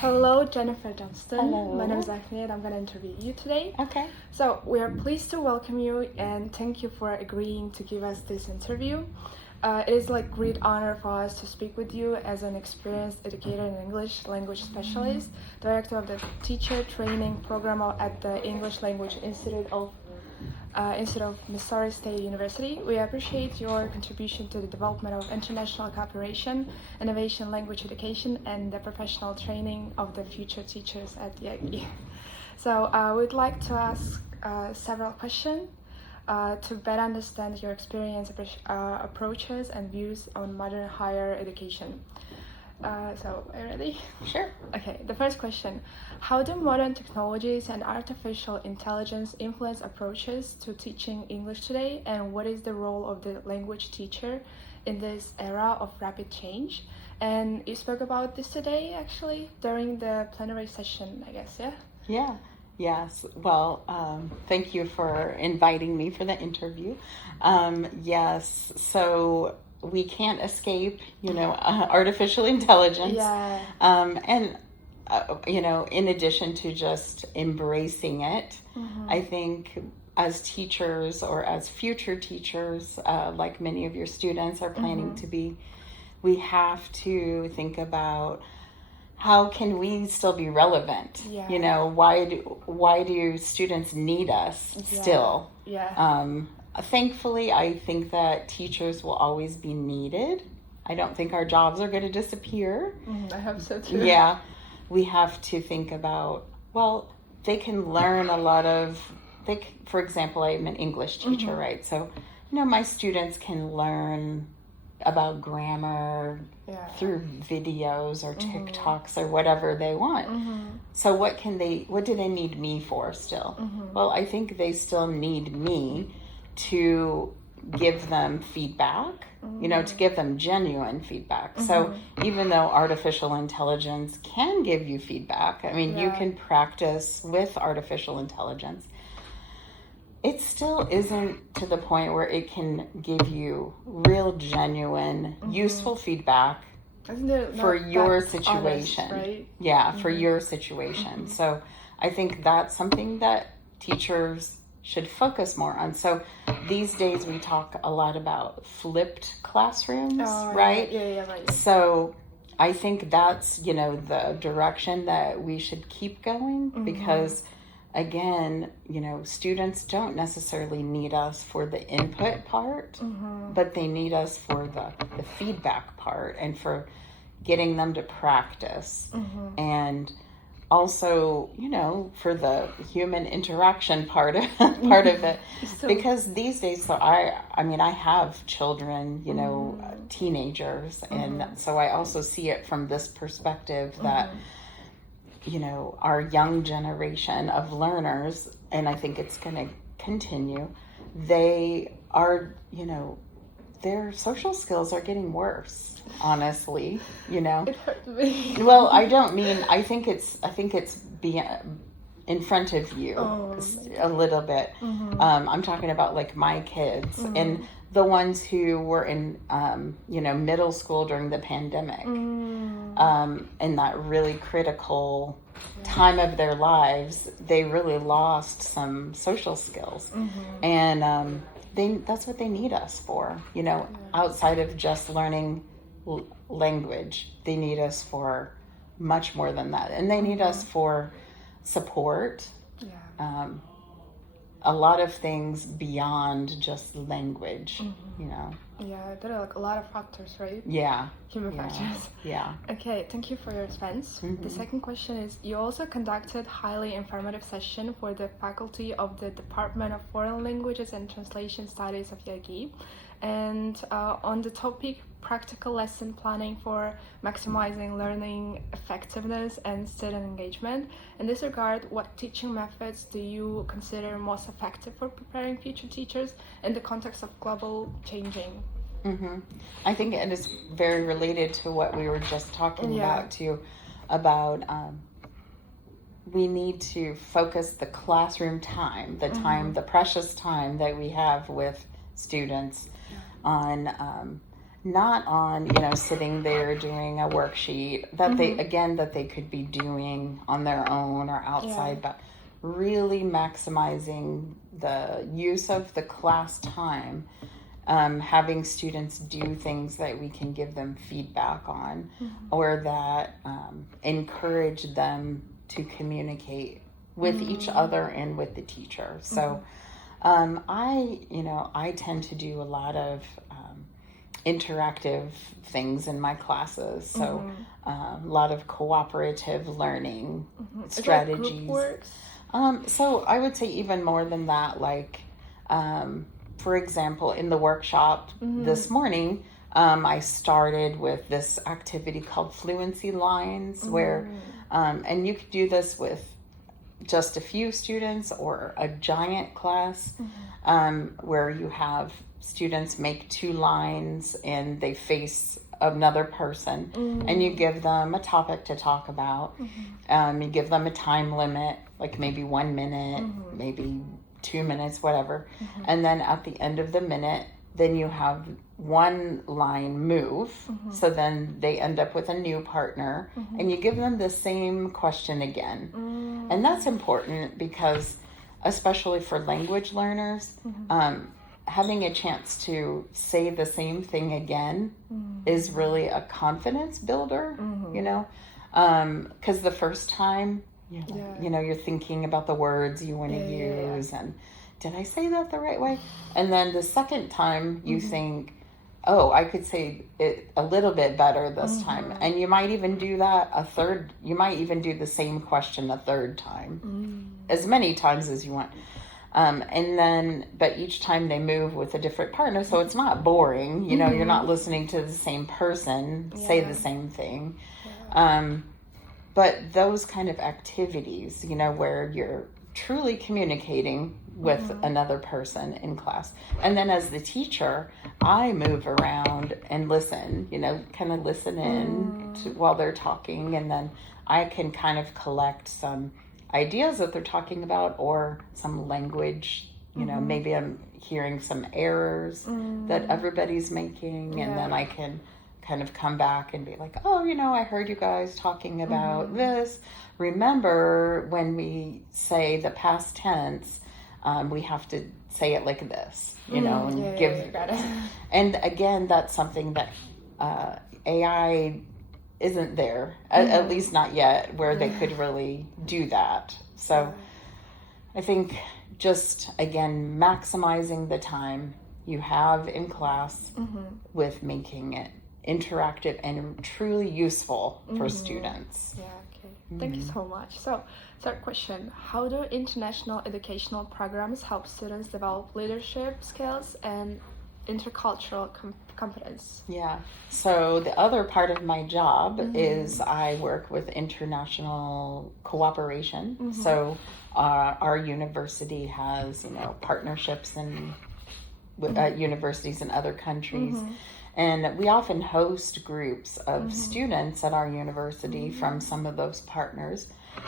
Hello, Jennifer Johnston. Hello. My name is Agnes and I'm going to interview you today. Okay. So, we are pleased to welcome you and thank you for agreeing to give us this interview. It is like great honor for us to speak with you as an experienced educator and English language specialist, director of the teacher training program at the English Language Institute of Missouri State University. We appreciate your contribution to the development of international cooperation, innovation, language education, and the professional training of the future teachers at EAGI. So we'd like to ask several questions to better understand your experience, approaches, and views on modern higher education. So, are you ready? Sure. Okay, the first question. How do modern technologies and artificial intelligence influence approaches to teaching English today, and what is the role of the language teacher in this era of rapid change? And you spoke about this today, actually, during the plenary session, I guess, yeah? Yeah. Yes. Well, thank you for inviting me for the interview. Yes. So we can't escape, artificial intelligence. Yeah. In addition to just embracing it, I think as teachers or as future teachers, like many of your students are planning to be, we have to think about how can we still be relevant? Yeah. Why do students need us still? Yeah. Thankfully, I think that teachers will always be needed. I don't think our jobs are going to disappear. I hope so too. Yeah. We have to think about, they can learn a lot of, for example, I'm an English teacher, right? So, my students can learn about grammar through videos or TikToks or whatever they want. So what do they need me for still? Well, I think they still need me to give them feedback, to give them genuine feedback. So even though artificial intelligence can give you feedback, you can practice with artificial intelligence, it still isn't to the point where it can give you real, genuine, useful feedback for your situation. Honest, right? Yeah, for your situation. So I think that's something that teachers should focus more on. So these days we talk a lot about flipped classrooms, right? Yeah, right. So I think that's, the direction that we should keep going because again, students don't necessarily need us for the input part, but they need us for the feedback part and for getting them to practice. And also, for the human interaction part of it, because these days, so I have children, teenagers, and so I also see it from this perspective that our young generation of learners, and I think it's going to continue, they are, their social skills are getting worse, honestly, It hurt me. Well, I think it's being in front of you a little bit. I'm talking about like my kids and the ones who were in, middle school during the pandemic, in that really critical time of their lives, they really lost some social skills. And that's what they need us for, outside of just learning language. They need us for much more than that. And they need us for support. A lot of things beyond just language, Yeah, there are like a lot of factors, right? Yeah. Human factors. Yeah. Okay, thank you for your response. The second question is, you also conducted highly informative session for the faculty of the Department of Foreign Languages and Translation Studies of EAGI, and on the topic practical lesson planning for maximizing learning effectiveness and student engagement. In this regard, what teaching methods do you consider most effective for preparing future teachers in the context of global changing? I think it is very related to what we were just talking about too, about we need to focus the classroom time, the time, the precious time that we have with students on not on, sitting there doing a worksheet that they could be doing on their own or outside, but really maximizing the use of the class time, having students do things that we can give them feedback on, or that encourage them to communicate with each other and with the teacher. So I tend to do a lot of interactive things in my classes. So a lot of cooperative learning strategies. Is that group works? So I would say even more than that, like, for example, in the workshop this morning, I started with this activity called Fluency Lines, where, and you could do this with just a few students or a giant class, where you have students make 2 lines and they face another person, and you give them a topic to talk about. You give them a time limit, like maybe 1 minute, maybe 2 minutes, whatever. And then at the end of the minute, then you have 1 line move. So then they end up with a new partner, and you give them the same question again. And that's important because, especially for language learners, having a chance to say the same thing again is really a confidence builder, because the first time, you're thinking about the words you want to use, and did I say that the right way? And then the second time you think, oh, I could say it a little bit better this time. And you might even do that you might even do the same question a third time, as many times as you want. But each time they move with a different partner, so it's not boring, you're not listening to the same person say the same thing. But those kind of activities, where you're truly communicating with another person in class. And then as the teacher, I move around and listen, kind of listen in while they're talking, and then I can kind of collect some ideas that they're talking about, or some language, maybe I'm hearing some errors that everybody's making, and then I can kind of come back and be like, oh, I heard you guys talking about this. Remember, when we say the past tense, we have to say it like this, and give. Got it. And again, that's something that AI isn't there, at least not yet, where they could really do that. So I think just, again, maximizing the time you have in class with making it interactive and truly useful for students. Yeah, okay. Thank you so much. So, third question, how do international educational programs help students develop leadership skills and intercultural competence? Yeah. So the other part of my job is I work with international cooperation. So our university has, partnerships with universities in other countries. And we often host groups of students at our university from some of those partners.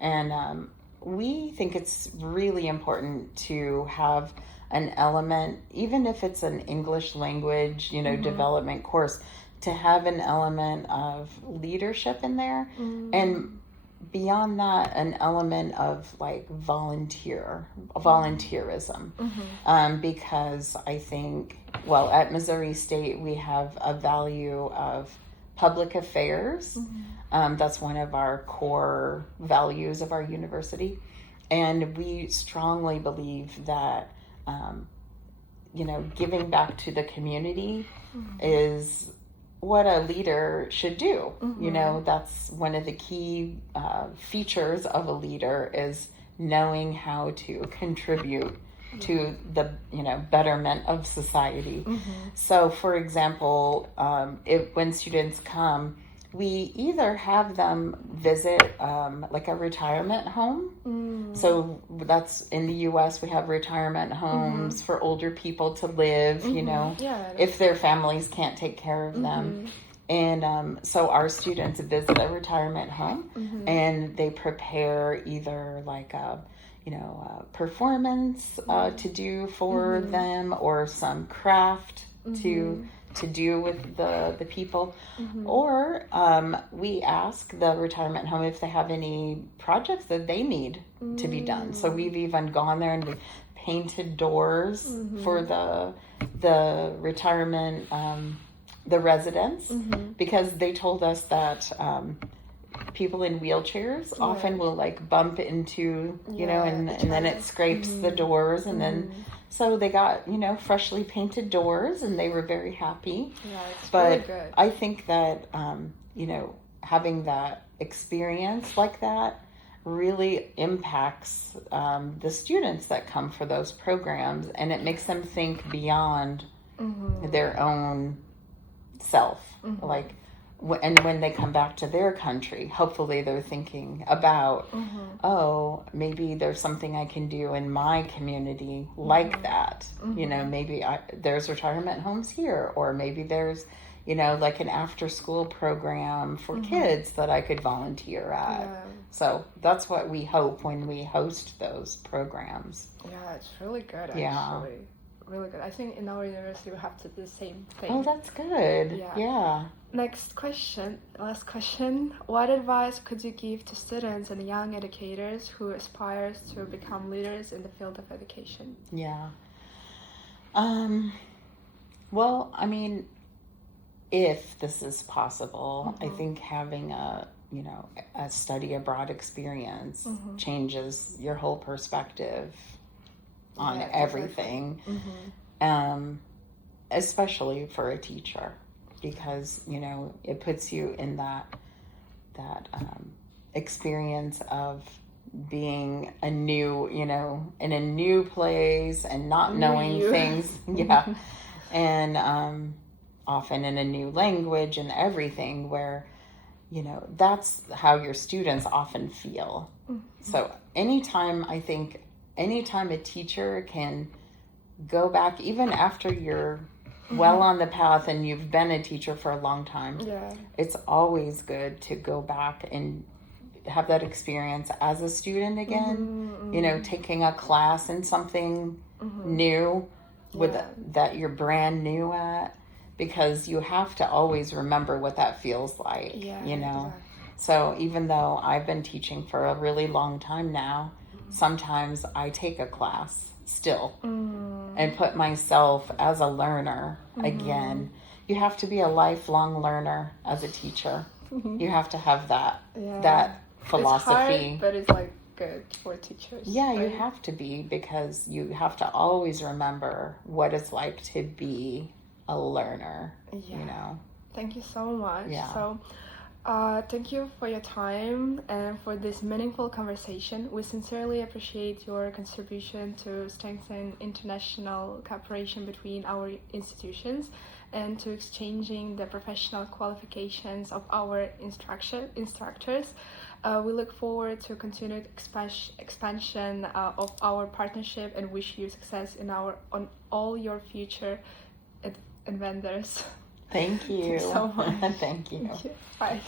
And we think it's really important to have an element, even if it's an English language, development course, to have an element of leadership in there. And beyond that, an element of like volunteerism. Because I think, at Missouri State, we have a value of public affairs. That's one of our core values of our university. And we strongly believe that giving back to the community is what a leader should do. That's one of the key features of a leader, is knowing how to contribute to the betterment of society. So, for example, when students come, we either have them visit like a retirement home. So that's in the U.S. we have retirement homes for older people to live, if their families can't take care of them. And so our students visit a retirement home and they prepare either like a performance to do for them, or some craft to to do with the people. Mm-hmm. Or we ask the retirement home if they have any projects that they need to be done. So we've even gone there and we painted doors for the retirement, the residents, because they told us that people in wheelchairs often will like bump into, you know, and then it scrapes the doors, and then so they got, you know, freshly painted doors, and they were very happy. Yeah, it's But really good. I think that you know, having that experience like that really impacts the students that come for those programs, and it makes them think beyond their own self. Like, and when they come back to their country, hopefully they're thinking about, oh, maybe there's something I can do in my community like that. You know, maybe there's retirement homes here, or maybe there's, you know, like an after school program for kids that I could volunteer at. Yeah. So that's what we hope when we host those programs. Yeah, it's really good, actually. Yeah. Really good. I think in our university we have to do the same thing. Oh, that's good. Yeah. Yeah. Next question, last question. What advice could you give to students and young educators who aspire to become leaders in the field of education? Yeah. Well, I mean, if this is possible, I think having a, you know, a study abroad experience changes your whole perspective on everything. Especially for a teacher, because, you know, it puts you in that experience of being a new, you know, in a new place and not knowing things. Yeah. And often in a new language and everything, where, you know, that's how your students often feel. So anytime a teacher can go back, even after you're well on the path and you've been a teacher for a long time, it's always good to go back and have that experience as a student again. You know, taking a class in something new with that you're brand new at, because you have to always remember what that feels like. You know, so even though I've been teaching for a really long time now, sometimes I take a class still and put myself as a learner again. You have to be a lifelong learner as a teacher. You have to have that philosophy. It's hard, but it's like good for teachers. Yeah, right? You have to be, because you have to always remember what it's like to be a learner. You know. Thank you so much. Yeah. So thank you for your time and for this meaningful conversation. We sincerely appreciate your contribution to strengthen international cooperation between our institutions and to exchanging the professional qualifications of our instructors. We look forward to continued expansion of our partnership and wish you success on all your future endeavors. Thank you. Thank you so much. Thank you. Thank you. Bye.